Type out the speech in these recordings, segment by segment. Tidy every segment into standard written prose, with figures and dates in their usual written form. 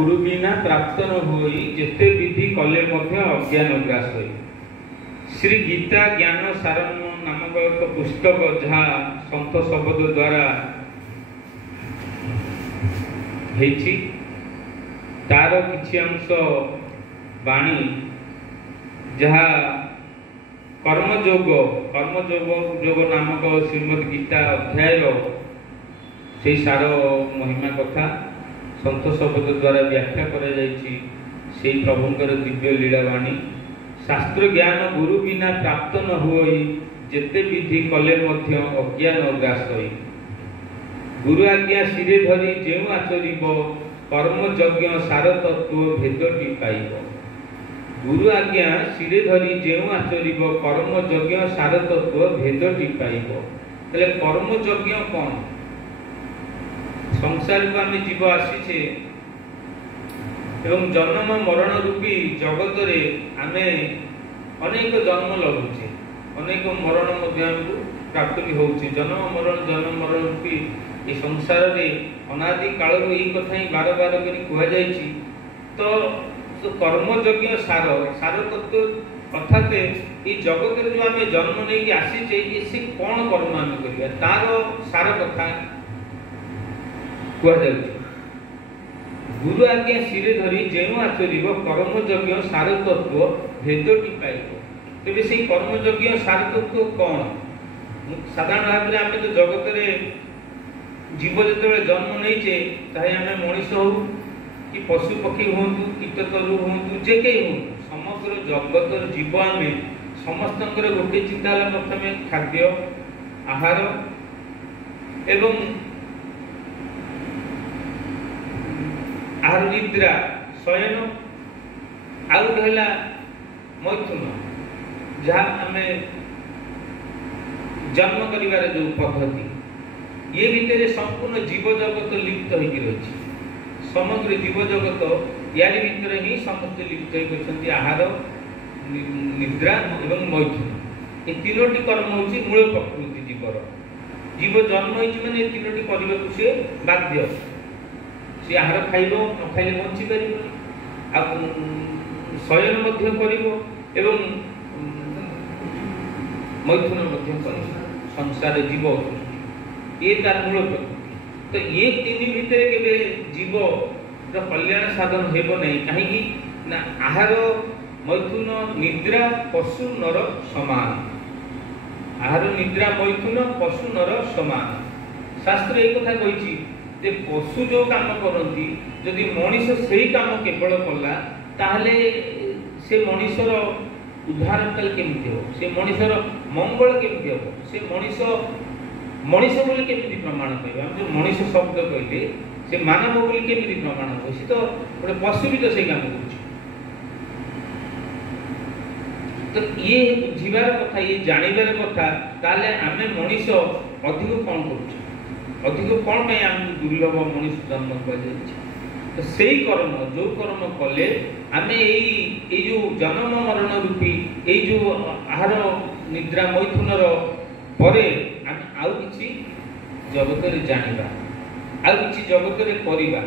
गुरु बिना प्राप्त न होई जेते विधि कले मध्य अज्ञान ग्रास होई। श्री गीता ज्ञान सारण नामक एक पुस्तक जहाँ संत शब्द द्वारा हेछि तार किछि अंश वाणी जहाँ कर्मयोग नामक श्रीमद गीता अध्याय से सार महिमा कथा संत शब्द द्वारा व्याख्या करा जायछि। से प्रभुंकर दिव्य लीलावाणी शास्त्र ज्ञान गुरु बिना प्राप्त न होई जेते विधि कले मध्य अज्ञान ग्रास होई। गुरु आज्ञा सिरे धरी जेउ आचरिब कर्म यज्ञ सार तत्व भेदटी पाइब। गुरु आज्ञा सिरे धरी जेउ आचरिब कर्म यज्ञ सार तत्व भेदटी पाइब। तले कर्म यज्ञ कौन? संसार को आम जीव आसीचे एवं जन्म मरण रूपी जगत रे आमे अनेक जन्म लगुचे अनेक मरण मध्य हमको प्राप्त भी होउचे। जन्म मरण रूपी ये संसार रे अनादि काल रो यही कथा ही बार बार करी कुआ जायछि। तो कर्म यज्ञ सार तत्व अर्थात ये जगत रे जो आमे जन्म नै कि आसीचे ये से कोन कर्म आमे करिया तार सार कथा गुरु आज्ञा सिरे धरी जेउ आचरिब कर्म यज्ञ सार तत्व भेदटी पाइब। तेबे से कर्म यज्ञ सार तत्व कौन? साधारण भाव में आम तो जगत रे जीव जो जन्म नहींचे चाहे आम मनीष हो कि पशु पक्षी हूँ कीट तरु हूँ जे कई हूँ समग्र जगत जीव आम समस्त गोटे चिंता प्रथम खाद्य आहार एवं आहार निद्रा शयन आउ कहला मैथुन जहाँ आम जन्म करिवार जो पद्धति ये भितर संपूर्ण जीव जगत लिप्त होगी रही। समग्र जीव जगत यारी भितर ही समस्त लिप्त होती आहार निद्रा एवं मैथुन ये तीनोटी कर्म होची मूल प्रकृति जीवर। जीव जन्म होती माने तीनोटी करने को सी बाध्य। सी आहार खाइब न खाइले बंची पार शयन एवं मैथुन संसार जीव ये तार मूल प्रकृति। तो ये तीन भितर के जीव कल्याण साधन हेब नहीं कहीं ना आहार मैथुन निद्रा पशु नर समान। आहार निद्रा मैथुन पशु नर समान। शास्त्र एक कथा कही जे पशु जो काम करती जदि मनीष से ही काम केवल कला ताहले से मनीषर उद्धार केमती हो से मनीषर मंगल केमती हो से मनीष बोली केमती प्रमाण पाइबा। जो मनीष शब्द कहले से मानव बोली केमती प्रमाण हो से तो गोटे पशु भी तो से काम कर। तो ये बुझीबार कथा ये जानिबार कथा ताले आमे मनीष अधिक कौन करूछ अधिक कौन पे आम दुर्लभ मनीष जन्म कर। तो सही कर्म जो कर्म कले आमे ए जो जन्म मरण रूपी ए जो आहार निद्रा मैथुनर परे आम आउ किछि जगत रे जानिबा आउ किछि जगत रे करिबा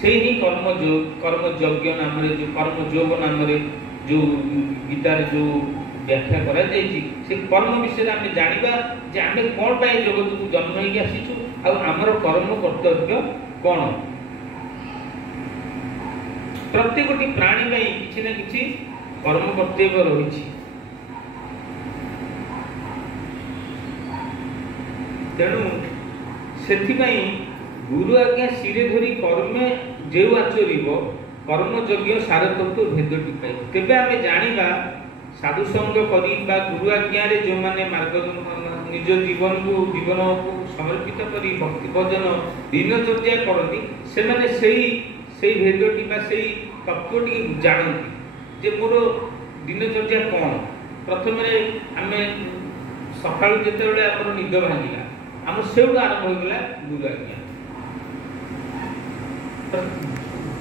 से ही कर्म यज्ञ नाम रे जो कर्म योग नाम रे जो गीतार जो व्याख्या करा जायछि से कर्म विषय आम जानिबा जे आम कौन पाए जगत को जन्म होगी आसीचु आमर कर्म कर्तव्य कौन। प्रत्येक प्राणी किसी ना किसी कर्म कर्तव्य रही। तेणु से गुरु आज्ञा सिरे धरी कर्मे जेउ आचरिब कर्म यज्ञ सार तत्व भेदटी पाइब। तेबे आम जानिबा साधु संग करी बा गुरु आज्ञा रे जो माने मार्ग निज जीवन को समर्पित करी भक्ति भजन दिनचर्या करती से माने सेही भेदटी बा सेही तत्वटी जानती जे मोर दिनचर्या कौन। प्रथम आम सकाळु जेतेबेले आमर निद भांगिला आम सेउडू आरंभ होइगला गुरु आज्ञा।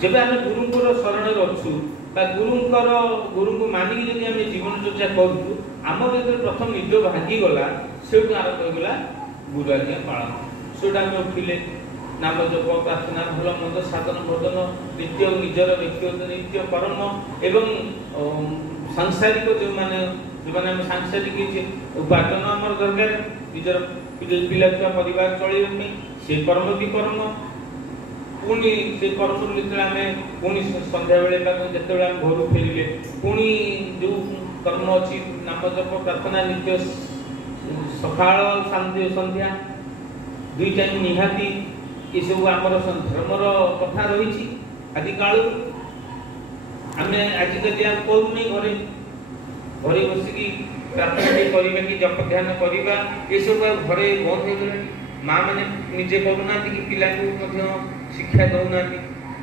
जब आम गुरुंकर शरण अच्छु गुरु को मानिक जब आम जीवन चर्चा करूँ आम जो प्रथम निद भांगी गला से आरंभ होगा गुरु आज्ञा पालन। सेटा आम उठिले नाम जप प्रार्थना भल मंद साधन भोजन नित्य निजर व्यक्तिगत नित्य कर्म एवं सांसारिक जो माने सांसारिक उपार्जन आम दरकार निजर पिला छुआ परिवार चलने से कर्म भी कर्म पुणी से कर्म आम पुणी संध्या बेले जिते आम घर फेरिले पुणी जो कर्म अच्छी नाम जप प्रार्थना नित्य सकाळ संध्या दुई टाइम निहाती ये सब आमर धर्मर कथा रही आदि काल आम आजिकल आम करूनी घरे घरे बसिकी प्रार्थना करवा कि जप ध्यान करवा ये सब घरे बंद हो गला माँ मैंने निजे करूना कि पिला शिक्षा दौना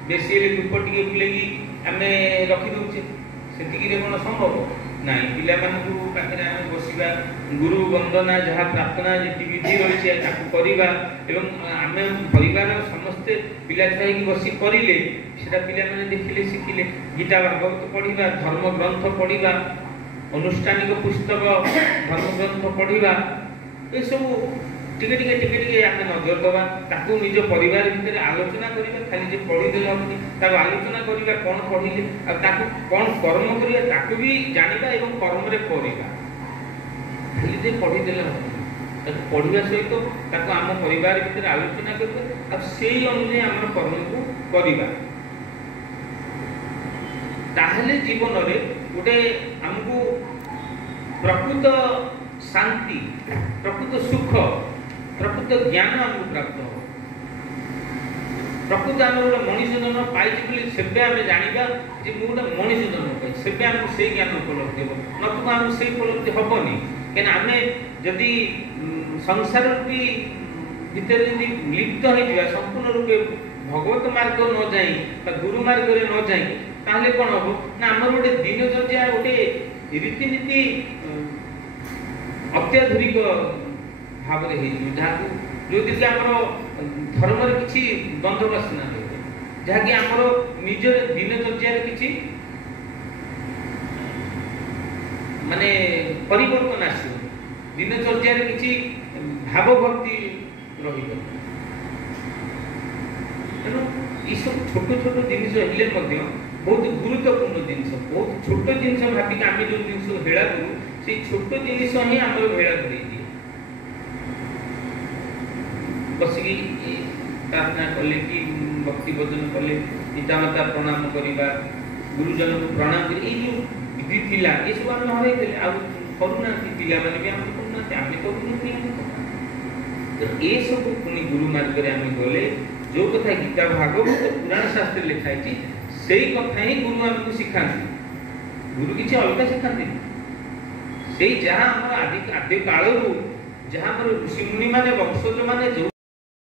बेसी धूप टे बुले आम रखिदे से कौन संभव ना पिला पाखे आम बसवा गुरु वंदना जहाँ प्रार्थना जी विधि रही करवा एवं आम परिवार समस्ते पिला छुआ बस करें से पिला देखिले शिखिले गीता भागवत पढ़ा धर्म ग्रंथ पढ़ा अनुष्ठानिक पुस्तक धर्म ग्रंथ पढ़ा ये सब टिके टिके टिके टिके आम नजर दवा ताकू निज परिवार भितर आलोचना करवा खाली जे पढ़ीदे हेनी ताकू आलोचना करवा कौन पढ़िले कौन कर्म करवा ताकू भी जानिबा एवं कर्म रे करवा खाली जे पढ़ीदे हेनी पढ़ा सहित ताकू आम परिवार भितर आलोचना करवा से अनुसार आम कर्म को करवा ताहले जीवन रे गोटे आमको प्रकृत शांति प्रकृत सुख प्रकृत ज्ञान आमको प्राप्त हो प्रकृत आम गोटे मनीष जन्म पाई से आम जाना जे गोटे मनीष जन्म पाई से आमको से ज्ञान उपलब्धि हो नतु आम से उपलब्धि हेनी कहीं आम जदि संसार भितर लिप्त हो संपूर्ण रूपे भगवत मार्ग न जाई गुरु मार्ग न जाई ताहले कौन हम ना आम गोटे दिनचर्या गोटे रीतिनीति अत्याधुनिक भाव जहाँ जो धर्म किसी बंदोबस्त ना जहाँकि आमर निज दिनचर्या किसी माने परिवर्तन आस दिनचर्या किसी भावभक्ति रही तेणु ये सब छोट छोट जिन बहुत गुरुत्वपूर्ण जिन बहुत छोट जिन भाविक आम जो जिन हेला करूँ से छोट जिनिस ही आम हेला कर बसिकी प्रार्थना कले कि भक्ति भजन कले पितामाता प्रणाम करवा गुरुजन को प्रणाम कर विधि थिला ये सब आम हर करूना पिला मैंने भी आम करूना आम करूँ तो ये सब पुणी गुरु मार्ग आम गले जो कथा गीता भागवत पुराण शास्त्र लिखाई से कथा ही गुरु आमको शिखाती गुरु किसी अलग शिखाती से जहाँ आदि कालू जहाँ ऋषि मुनि माने वंशज माने जो